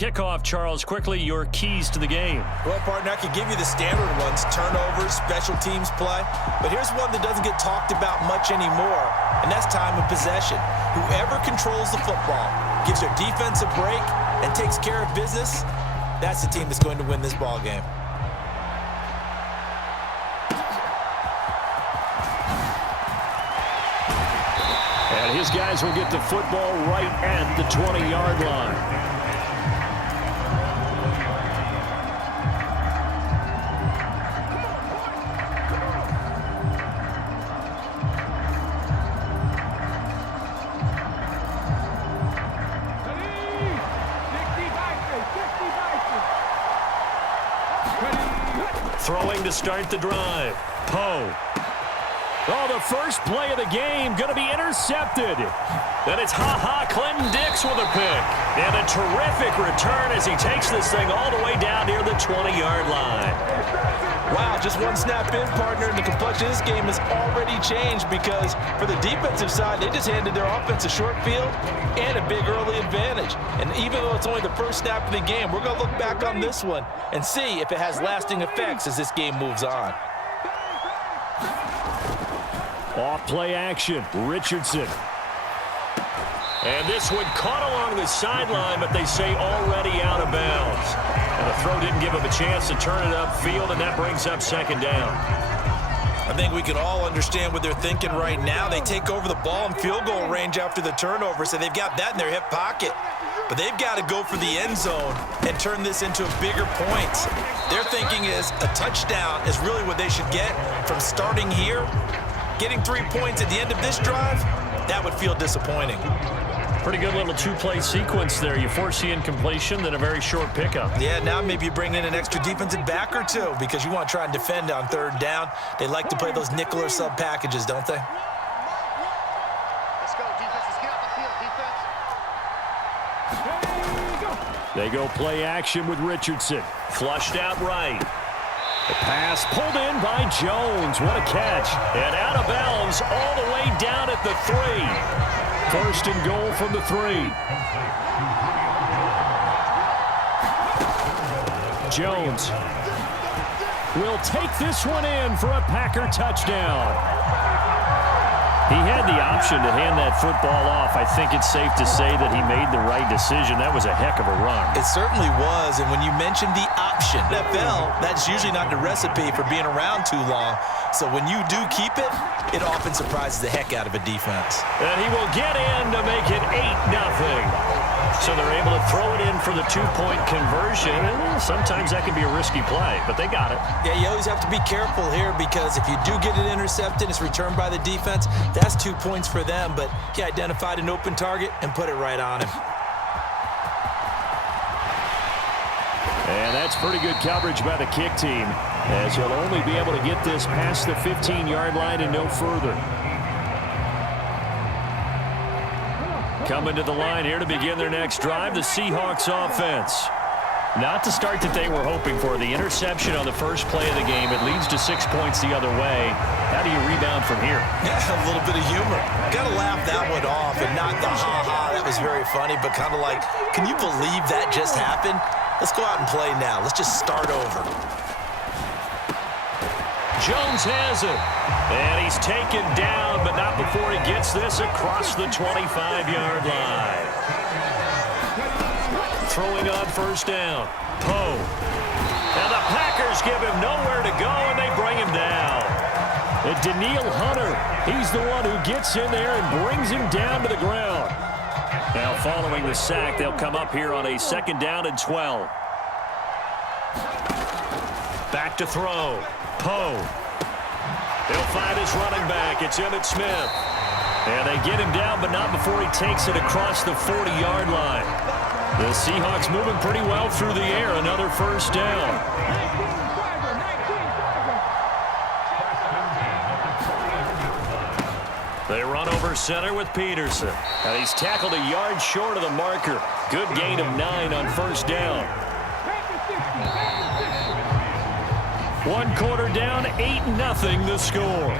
Kickoff, Charles, quickly, your keys to the game. Well, partner, I could give you the standard ones, turnovers, special teams play. But here's one that doesn't get talked about much anymore, and that's time of possession. Whoever controls the football, gives their defense a break, and takes care of business, that's the team that's going to win this ball game. And his guys will get the football right at the 20-yard line. Throwing to start the drive. Poe. Oh, the first play of the game going to be intercepted. Then it's Clinton Dix with a pick. And a terrific return as he takes this thing all the way down near the 20-yard line. Wow, just one snap in, partner, and the complexion of this game has already changed because for the defensive side, they just handed their offense a short field and a big early advantage. And even though it's only the first snap of the game, we're going to look back on this one and see if it has lasting effects as this game moves on. Off play action, Richardson. And this one caught along the sideline, but they say already out of bounds. And the throw didn't give him a chance to turn it upfield, and that brings up second down. I think we can all understand what they're thinking right now. They take over the ball in field goal range after the turnover, so they've got that in their hip pocket. But they've got to go for the end zone and turn this into a bigger point. Their thinking is a touchdown is really what they should get from starting here. Getting 3 points at the end of this drive, that would feel disappointing. Pretty good little two-play sequence there. You force the incompletion, then a very short pickup. Yeah, now maybe you bring in an extra defensive back or two because you want to try and defend on third down. They like to play those nickel or sub packages, don't they? Let's go, defense. Let's get out the field, defense. They go play action with Richardson. Flushed out right. The pass pulled in by Jones. What a catch. And out of bounds all the way down at the 3. First and goal from the 3. Jones will take this one in for a Packer touchdown. He had the option to hand that football off. I think it's safe to say that he made the right decision. That was a heck of a run. It certainly was, and when you mentioned the option, NFL, that's usually not the recipe for being around too long. So when you do keep it, it often surprises the heck out of a defense. And he will get in to make it 8-0. So they're able to throw it in for the two-point conversion. And sometimes that can be a risky play, but they got it. Yeah, you always have to be careful here because if you do get it intercepted, it's returned by the defense. That's 2 points for them, but he identified an open target and put it right on him. And that's pretty good coverage by the kick team, as he'll only be able to get this past the 15-yard line and no further. Coming to the line here to begin their next drive, the Seahawks offense. Not the start that they were hoping for. The interception on the first play of the game. It leads to 6 points the other way. How do you rebound from here? Yeah, a little bit of humor. Got to laugh that one off and not the ha-ha. That was very funny, but kind of like, can you believe that just happened? Let's go out and play now. Let's just start over. Jones has it. And he's taken down, but not before he gets this across the 25-yard line. Throwing on first down. Poe. And the Packers give him nowhere to go, and they bring him down. And Daniil Hunter, he's the one who gets in there and brings him down to the ground. Now following the sack, they'll come up here on a 2nd down and 12. Back to throw. Poe. They'll find his running back. It's Emmitt Smith. And they get him down, but not before he takes it across the 40-yard line. The Seahawks moving pretty well through the air. Another first down. They run over center with Peterson. And he's tackled a yard short of the marker. Good gain of 9 on first down. 1 quarter down, 8-0 the score.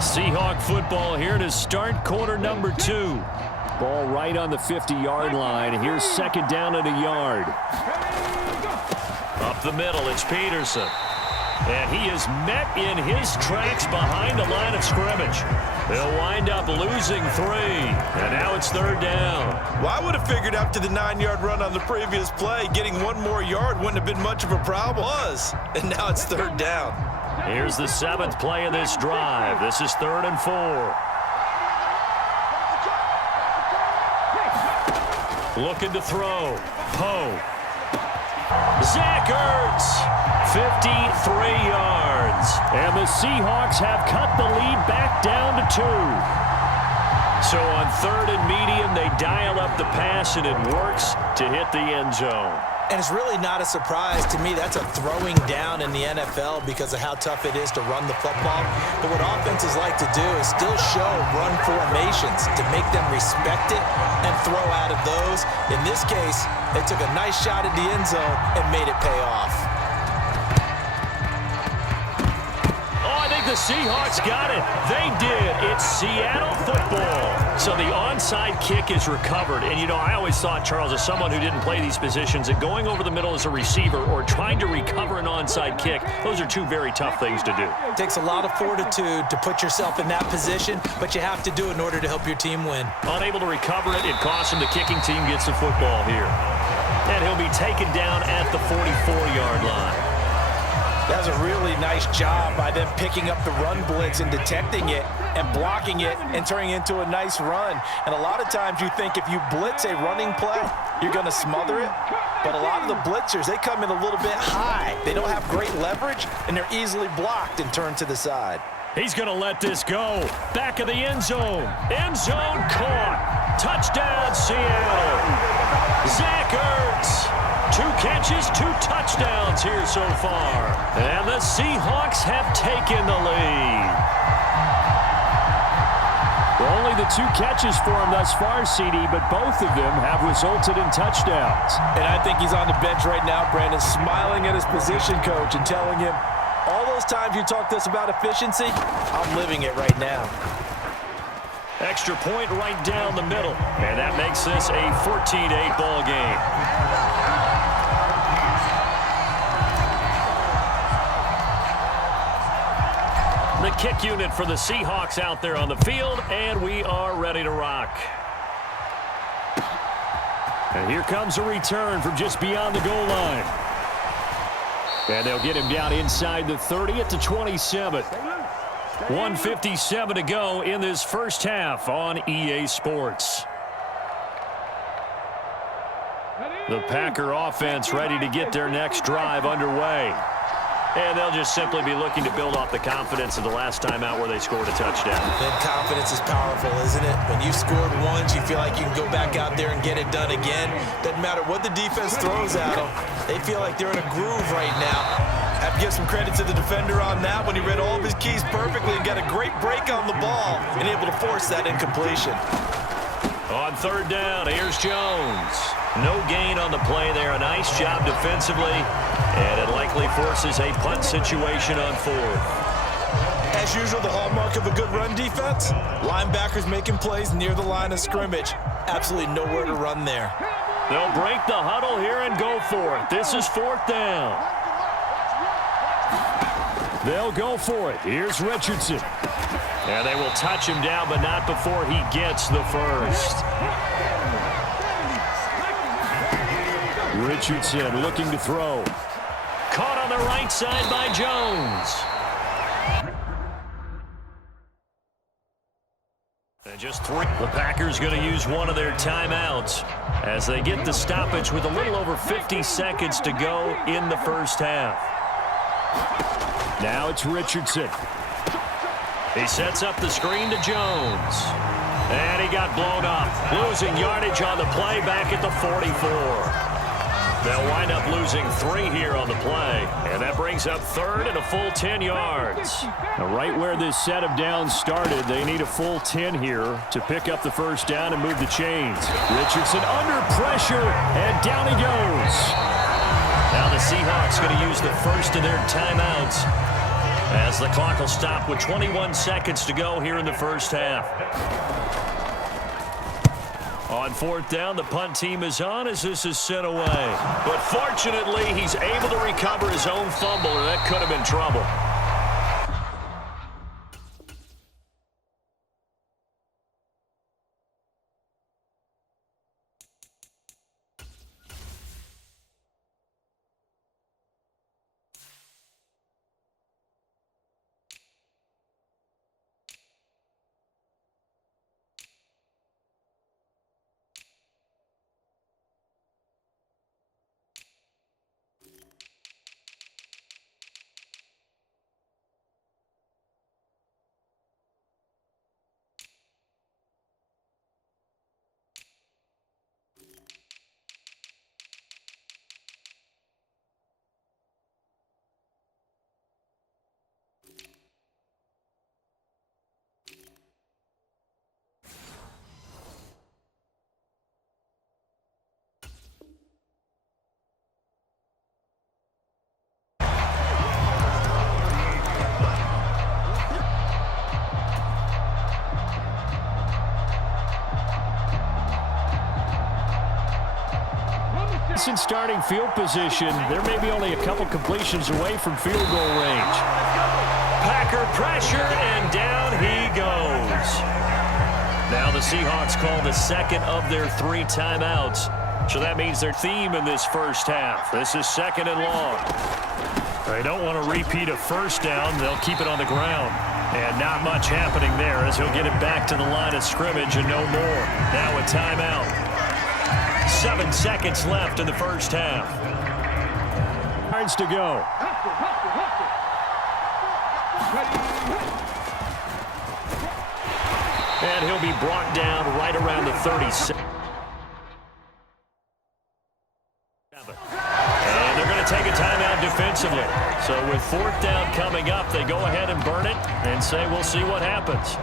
Seahawk football here to start quarter number 2. Ball right on the 50-yard line. Here's second down and a yard. Up the middle, it's Peterson. And he is met in his tracks behind the line of scrimmage. They'll wind up losing 3. And now it's third down. Well, I would have figured after the 9-yard run on the previous play, getting one more yard wouldn't have been much of a problem. And now it's third down. Here's the 7th play of this drive. This is 3rd and 4. Looking to throw. Poe. Zach Ertz. 53 yards. And the Seahawks have cut the lead back down to 2. So on 3rd and medium, they dial up the pass, and it works to hit the end zone. And it's really not a surprise to me. That's a throwing down in the NFL because of how tough it is to run the football. But what offenses like to do is still show run formations to make them respect it and throw out of those. In this case, they took a nice shot at the end zone and made it pay off. The Seahawks got it. They did. It's Seattle football. So the onside kick is recovered. And, you know, I always thought, Charles, as someone who didn't play these positions, that going over the middle as a receiver or trying to recover an onside kick, those are two very tough things to do. It takes a lot of fortitude to put yourself in that position, but you have to do it in order to help your team win. Unable to recover it, it costs him. The kicking team gets the football here. And he'll be taken down at the 44-yard line. That was a really nice job by them picking up the run blitz and detecting it and blocking it and turning it into a nice run. And a lot of times you think if you blitz a running play, you're going to smother it. But a lot of the blitzers, they come in a little bit high. They don't have great leverage, and they're easily blocked and turned to the side. He's going to let this go. Back of the end zone. End zone caught. Touchdown, Seattle. Zach Ertz. 2 catches, 2 touchdowns here so far. And the Seahawks have taken the lead. Well, only the 2 catches for him thus far, CD, but both of them have resulted in touchdowns. And I think he's on the bench right now, Brandon, smiling at his position coach and telling him, all those times you talked to us about efficiency, I'm living it right now. Extra point right down the middle. And that makes this a 14-8 ball game. The kick unit for the Seahawks out there on the field, and we are ready to rock. And here comes a return from just beyond the goal line. And they'll get him down inside the 30 at the 27. 1:57 to go in this first half on EA Sports. The Packer offense ready to get their next drive underway. And they'll just simply be looking to build off the confidence of the last time out where they scored a touchdown. And confidence is powerful, isn't it? When you scored once, you feel like you can go back out there and get it done again. Doesn't matter what the defense throws at them. They feel like they're in a groove right now. I have to give some credit to the defender on that when he read all of his keys perfectly and got a great break on the ball and able to force that incompletion. On third down, here's Jones. No gain on the play there. A nice job defensively. And it likely forces a punt situation on 4th. As usual, the hallmark of a good run defense, linebackers making plays near the line of scrimmage. Absolutely nowhere to run there. They'll break the huddle here and go for it. This is 4th down. They'll go for it. Here's Richardson. And they will touch him down, but not before he gets the first. Richardson looking to throw. Caught on the right side by Jones. And just 3. The Packers going to use one of their timeouts as they get the stoppage with a little over 50 seconds to go in the first half. Now it's Richardson. He sets up the screen to Jones. And he got blown up. Losing yardage on the play back at the 44. They'll wind up losing 3 here on the play. And that brings up 3rd and a full 10 yards. Now, right where this set of downs started, they need a full 10 here to pick up the first down and move the chains. Richardson under pressure, and down he goes. Now the Seahawks going to use the first of their timeouts as the clock will stop with 21 seconds to go here in the first half. On fourth down, the punt team is on as this is sent away. But fortunately, he's able to recover his own fumble, or that could have been trouble. In starting field position, there may be only a couple completions away from field goal range. Packer pressure, and down he goes. Now the Seahawks call the second of their 3 timeouts. So that means their theme in this first half. This is 2nd and long. They don't want to repeat a first down. They'll keep it on the ground. And not much happening there as he'll get it back to the line of scrimmage and no more. Now a timeout. 7 seconds left in the first half. Yards to go. And he'll be brought down right around the 37. And they're going to take a timeout defensively. So with 4th down coming up, they go ahead and burn it and say we'll see what happens.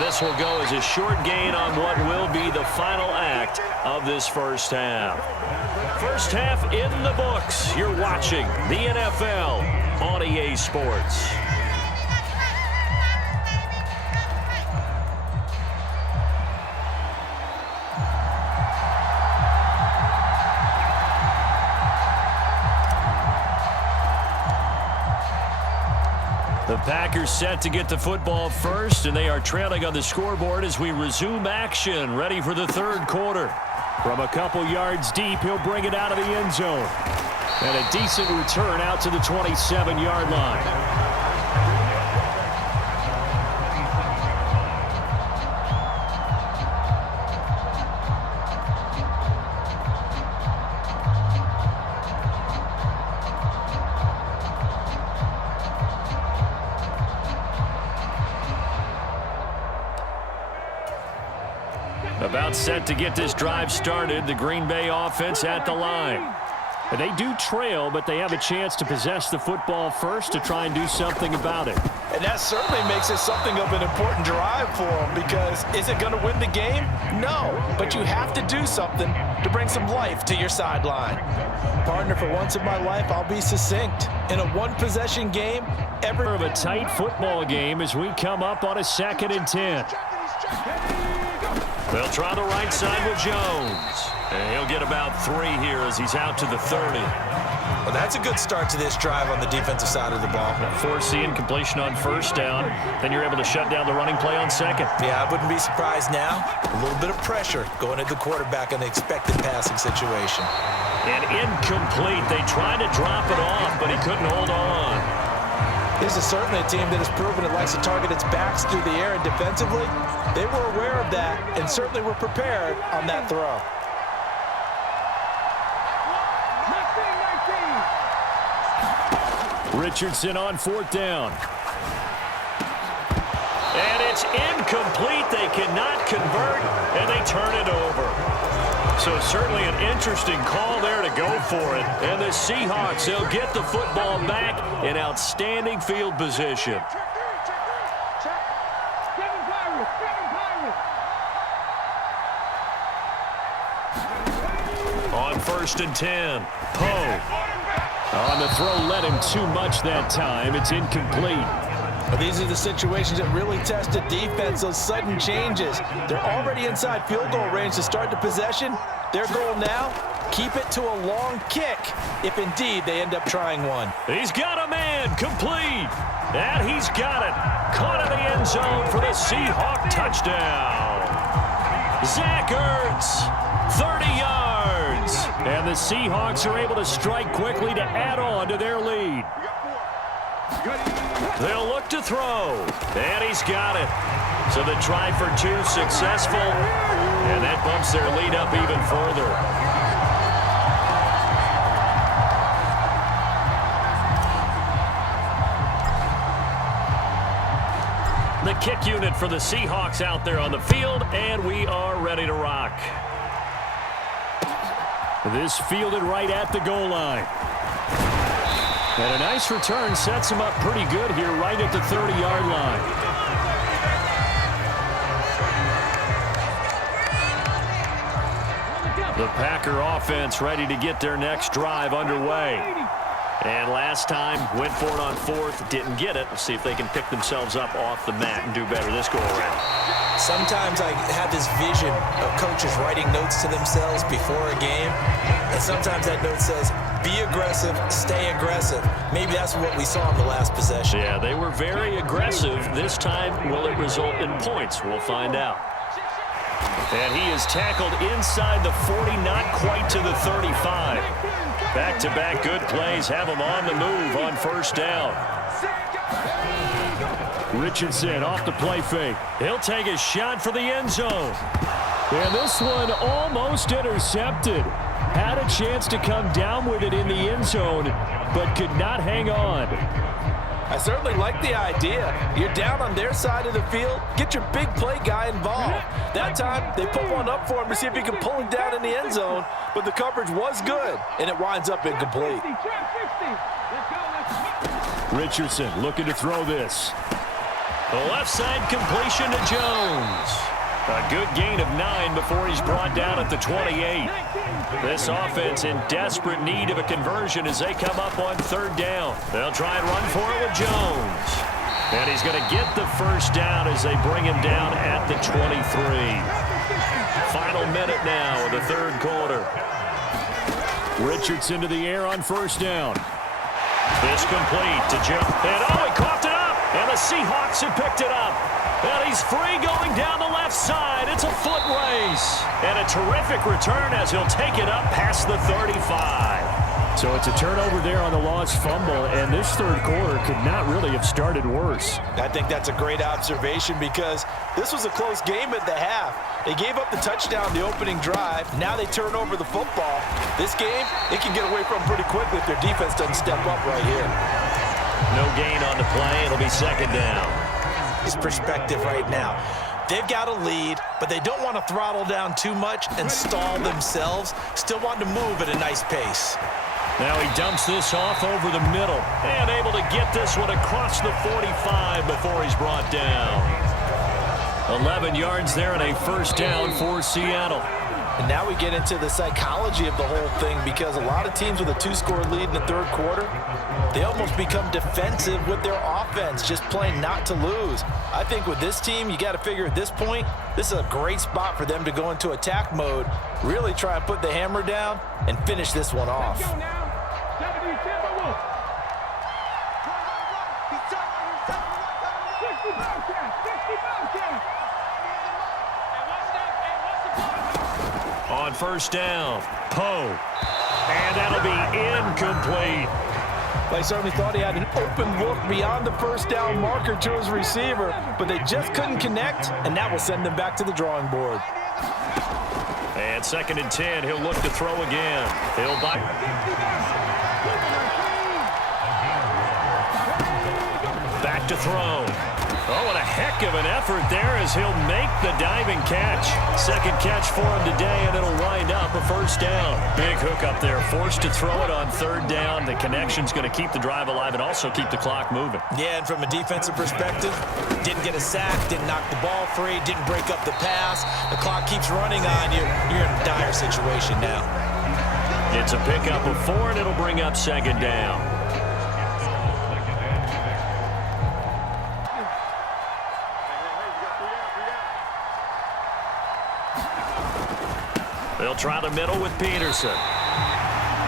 This will go as a short gain on what will be the final act of this first half. First half in the books. You're watching the NFL on EA Sports. The Packers set to get the football first, and they are trailing on the scoreboard as we resume action, ready for the 3rd quarter. From a couple yards deep, he'll bring it out of the end zone. And a decent return out to the 27-yard line. About set to get this drive started. The Green Bay offense at the line. And they do trail, but they have a chance to possess the football first to try and do something about it. And that certainly makes it something of an important drive for them, because is it going to win the game? No, but you have to do something to bring some life to your sideline. Partner, for once in my life, I'll be succinct. In a one-possession game, every of a tight football game as we come up on a 2nd and 10. They'll try the right side with Jones. And he'll get about 3 here as he's out to the 30. Well, that's a good start to this drive on the defensive side of the ball. Force the incompletion on 1st down. Then you're able to shut down the running play on 2nd. Yeah, I wouldn't be surprised now. A little bit of pressure going at the quarterback in the expected passing situation. And incomplete. They tried to drop it off, but he couldn't hold on. This is certainly a team that has proven it likes to target its backs through the air, and defensively, they were aware of that and certainly were prepared on that throw. Richardson on 4th down. And it's incomplete. They cannot convert, and they turn it over. So certainly an interesting call there to go for it. And the Seahawks, they'll get the football back in outstanding field position. On 1st and 10, Poe. On the throw, led him too much that time. It's incomplete. But these are the situations that really test a defense, those sudden changes. They're already inside field goal range to start the possession. Their goal now, keep it to a long kick, if indeed they end up trying one. He's got a man, complete. And he's got it. Caught in the end zone for the Seahawk touchdown. Zach Ertz, 30 yards. And the Seahawks are able to strike quickly to add on to their lead. They'll look to throw, and he's got it. So the try for 2 successful, and that bumps their lead up even further. The kick unit for the Seahawks out there on the field, and we are ready to rock. This fielded right at the goal line. And a nice return sets him up pretty good here right at the 30-yard line. The Packer offense ready to get their next drive underway. And last time, went for it on 4th, didn't get it. Let's see if they can pick themselves up off the mat and do better this go-around. Sometimes I have this vision of coaches writing notes to themselves before a game, and sometimes that note says, be aggressive, stay aggressive. Maybe that's what we saw in the last possession. Yeah, they were very aggressive. This time, will it result in points? We'll find out. And he is tackled inside the 40, not quite to the 35. Back-to-back good plays have him on the move on 1st down. Richardson off the play fake. He'll take a shot for the end zone. And this one almost intercepted. Had a chance to come down with it in the end zone, but could not hang on. I certainly like the idea. You're down on their side of the field. Get your big play guy involved. That time, they put one up for him to see if he can pull it down in the end zone, but the coverage was good, and it winds up incomplete. Richardson looking to throw this. The left side completion to Jones. A good gain of 9 before he's brought down at the 28. This offense in desperate need of a conversion as they come up on 3rd down. They'll try and run for it with Jones. And he's going to get the 1st down as they bring him down at the 23. Final minute now of the 3rd quarter. Richardson to the air on 1st down. This complete to Jones. And oh, he coughed it up. And the Seahawks have picked it up. And he's free going down the left side. It's a foot race. And a terrific return as he'll take it up past the 35. So it's a turnover there on the lost fumble, and this 3rd quarter could not really have started worse. I think that's a great observation because this was a close game at the half. They gave up the touchdown the opening drive. Now they turn over the football. This game, they can get away from pretty quickly if their defense doesn't step up right here. No gain on the play. It'll be 2nd down. His perspective right now. They've got a lead, but they don't want to throttle down too much and stall themselves. Still want to move at a nice pace. Now he dumps this off over the middle and able to get this one across the 45 before he's brought down. 11 yards there and a 1st down for Seattle. And now we get into the psychology of the whole thing because a lot of teams with a 2-score lead in the 3rd quarter, they almost become defensive with their offense, just playing not to lose. I think with this team, you got to figure at this point, this is a great spot for them to go into attack mode, really try and put the hammer down and finish this one off. On 1st down, Poe. And that'll be incomplete. They certainly thought he had an open look beyond the 1st down marker to his receiver, but they just couldn't connect, and that will send them back to the drawing board. And 2nd and 10, he'll look to throw again. He'll buy. Back to throw. Oh, what a heck of an effort there as he'll make the diving catch. Second catch for him today, and it'll wind up a first down. Big hook up there, forced to throw it on third down. The connection's going to keep the drive alive and also keep the clock moving. Yeah, and from a defensive perspective, didn't get a sack, didn't knock the ball free, didn't break up the pass. The clock keeps running on you. You're in a dire situation now. It's a pickup of 4, and it'll bring up second down. They'll try the middle with Peterson.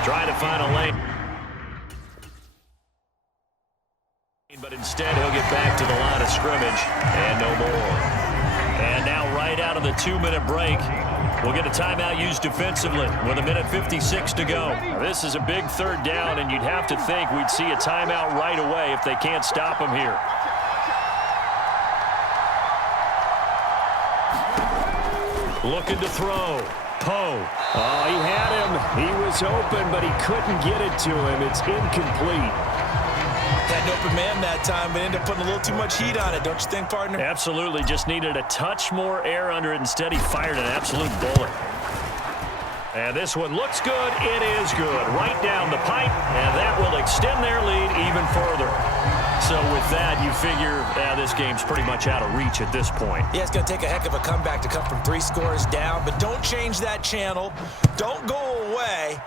Trying to find a lane. But instead, he'll get back to the line of scrimmage. And no more. And now right out of the 2-minute break, we'll get a timeout used defensively with 1:56 to go. Now, this is a big third down, and you'd have to think we'd see a timeout right away if they can't stop him here. Looking to throw. Poe. Oh, he had him. He was open, but he couldn't get it to him. It's incomplete. Had an open man that time, but ended up putting a little too much heat on it, don't you think, partner? Absolutely. Just needed a touch more air under it. Instead, he fired an absolute bullet. And this one looks good. It is good. Right down the pipe, and that will extend their lead even further. So with that, you figure this game's pretty much out of reach at this point. Yeah, it's going to take a heck of a comeback to come from 3 scores down, but don't change that channel. Don't go away.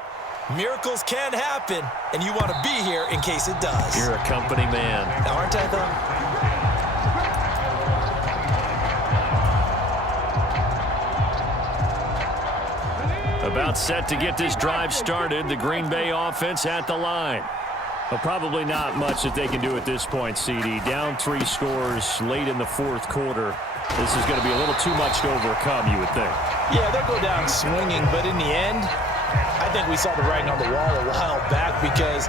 Miracles can happen, and you want to be here in case it does. You're a company man. Aren't I, though? About set to get this drive started. The Green Bay offense at the line. Well, probably not much that they can do at this point, CD. Down 3 scores late in the fourth quarter. This is going to be a little too much to overcome, you would think. Yeah, they'll go down swinging, but in the end, I think we saw the writing on the wall a while back because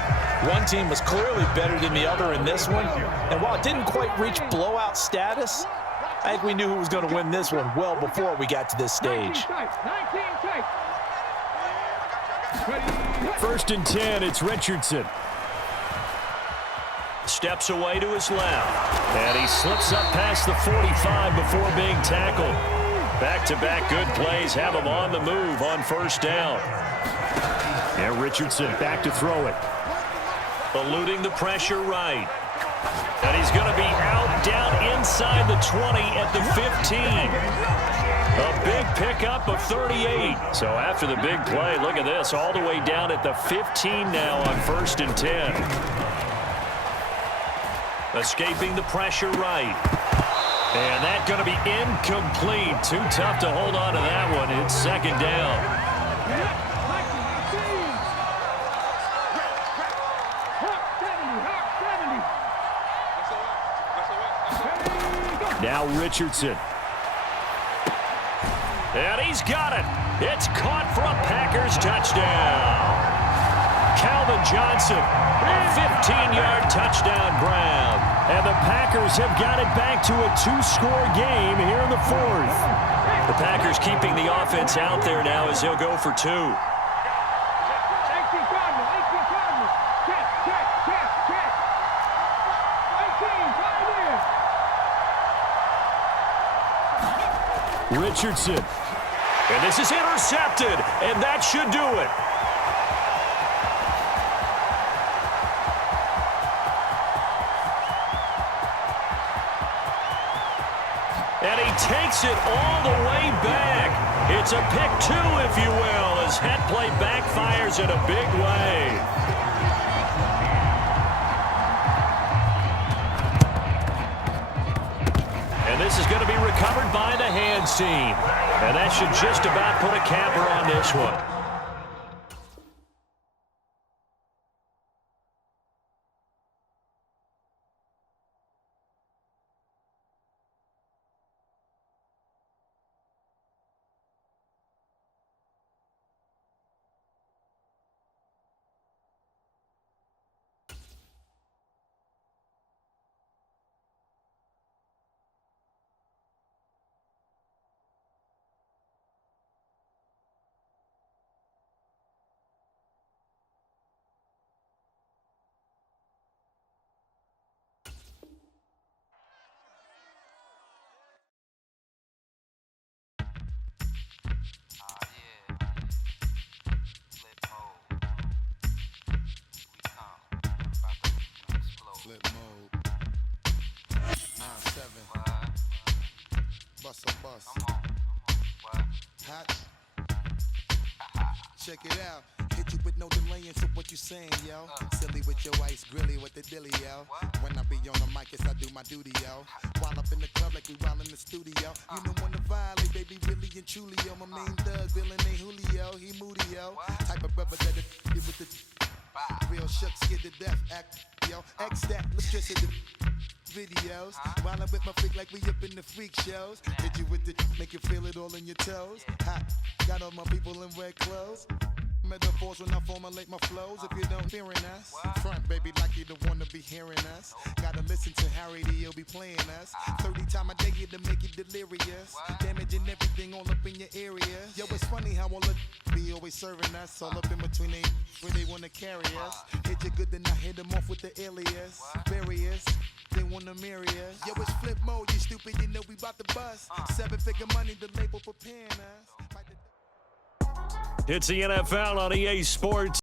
one team was clearly better than the other in this one. And while it didn't quite reach blowout status, I think we knew who was going to win this one well before we got to this stage. 1st and 10, it's Richardson. Steps away to his left. And he slips up past the 45 before being tackled. Back-to-back good plays have him on the move on first down. And Richardson back to throw it. Eluding the pressure right. And he's going to be out down inside the 20 at the 15. A big pickup of 38. So after the big play, look at this, all the way down at the 15 now on 1st and 10. Escaping the pressure right. And that's going to be incomplete. Too tough to hold on to that one. It's second down. Now Richardson. And he's got it. It's caught for a Packers touchdown. Calvin Johnson, a 15-yard touchdown grab. And the Packers have got it back to a 2-score game here in the 4th. The Packers keeping the offense out there now as they'll go for 2. Richardson. And this is intercepted, and that should do it. And he takes it all the way back. It's a pick 2, if you will, as head play backfires in a big way. And this is going to be recovered by the hands team. And that should just about put a capper on this one. bust a bus. Hot. Check it out. Hit you with no delaying, so what you saying, yo? Silly with your ice, grilly with the dilly, yo. When I be on the mic, yes, I do my duty, yo. While up in the club like we while in the studio. You don't wanna violate, baby, really and truly, yo. My main thug, villain ain't Julio, he moody, yo. Type of brother that it with the real shook, scared to death, act, yo. X that, let's just hit the videos. While I'm with my freak like we up in the freak shows. Hit you with the make you feel it all in your toes. Hot, got all my people in red clothes. Metaphors when I formulate my flows. If you don't hearing us, front baby like you don't wanna be hearing us. Gotta listen to Harry D, he'll be playing us 30 times a day to make you delirious. Damaging everything all up in your area. Yo, it's funny how all the be always serving us. All up in between they where they wanna carry us. Hit you good then I hit them off with the alias. Various. They wanna marry us. Yo, it's flip mode, you stupid, you know we bout to bust. 7-figure money, the label preparing us. It's the NFL on EA Sports.